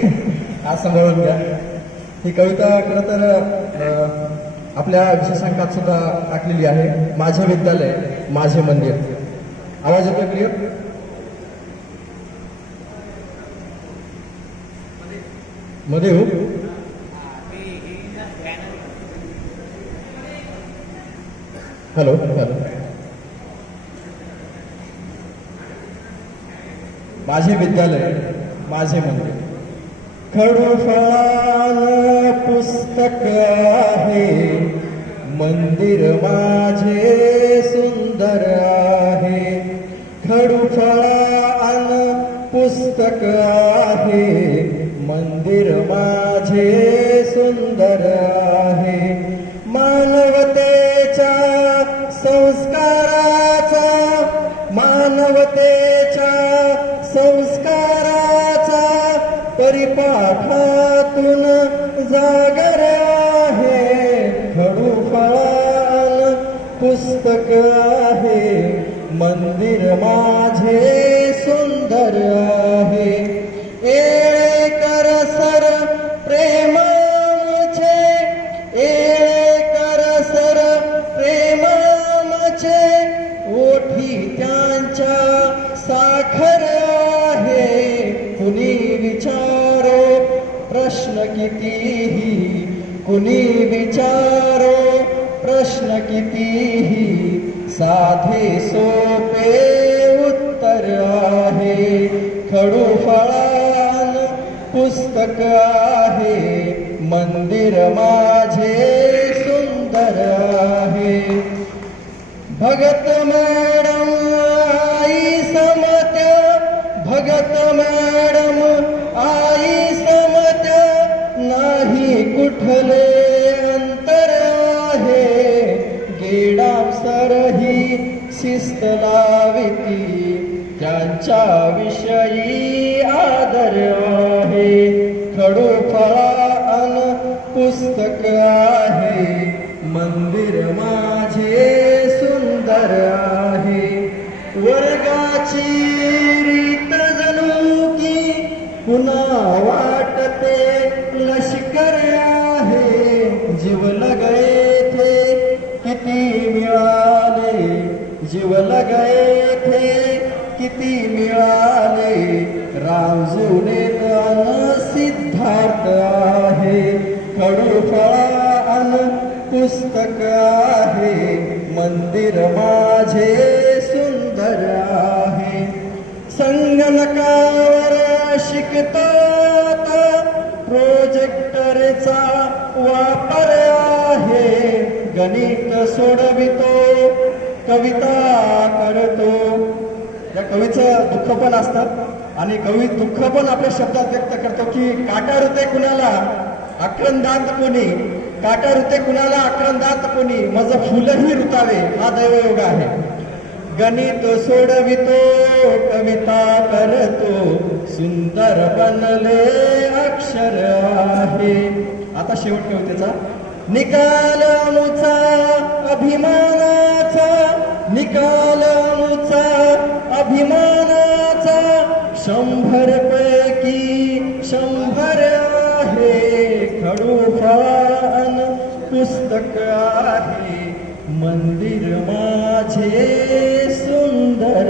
आज सांभाळून घ्या. ही कविता खरं तर आपल्या विशेषांकात सुद्धा टाकलेली आहे. माझे विद्यालय माझे मंदिर. आवाज येतो क्लिअर? मध्ये हो. Hello hello. माझे विद्यालय माझे मंदिर. खडूफळान पुस्तक आहे, मंदिर माझे सुंदर आहे. खडूफळान पुस्तक आहे, मंदिर माझे सुंदर आहे. मानवतेच्या संस्काराचा, मानवतेच्या संस्काराचा परिपाठातून जागर आहे. खडूफळान पुस्तक आहे, मंदिर माझे सुंदर आहे. एकर सर प्रेमाचे, एकर सर प्रेमाचे, ओठी त्यांच्या साखर आहे. कुणी विचारो प्रश्न कितीही, कुणी विचारो प्रश्न कितीही, साधे सोपे उत्तर आहे. खडूफळान पुस्तक आहे, मंदिर माझे सुंदर आहे. भगत मॅडम आई समत्य, भगत मॅडम आई समत्य, नाही कुठले अंतर आहे. गेडाम सरही शिस्त लाविती, त्यांच्या विषयी आदर आहे. खडूफळान पुस्तक आहे, मंदिर माझे सुंदर आहे. वर्गाची रीत जणू की पुन्हा वाटते लष्कर आहे. जीवलग येथे किती मिळाले, जीवलग येथे किती मिळाले. रामजुनेत अन सिद्धार्थ आहे. खडूफळान पुस्तक आहे, मंदिर माझे सुंदर आहे. संगणकावर शिकतात, प्रोजेक्टरचा वापर आहे. गणित सोडवितो, कविता करतो. या कवीचं दुःख पण असतात आणि कवी दुःख पण आपल्या शब्दात व्यक्त करतो की काटा रुते कुणाला आक्रंदांत कोणी, काटा रुते कुणाला आक्रंदांत कोणी, माझं फुलही रुतावे हा दैवयोग आहे. गणित सोडवितो, कविता करतो, सुंदर बनले अक्षर आहे. आता शेवट कवितेचा. निकाल मुचा अभिमानाचा, निकाल मुचा अभिमानाचा, 100 पैकी 100 आहे. खडूफळान पुस्तक आहे, मंदिर माझे सुंदर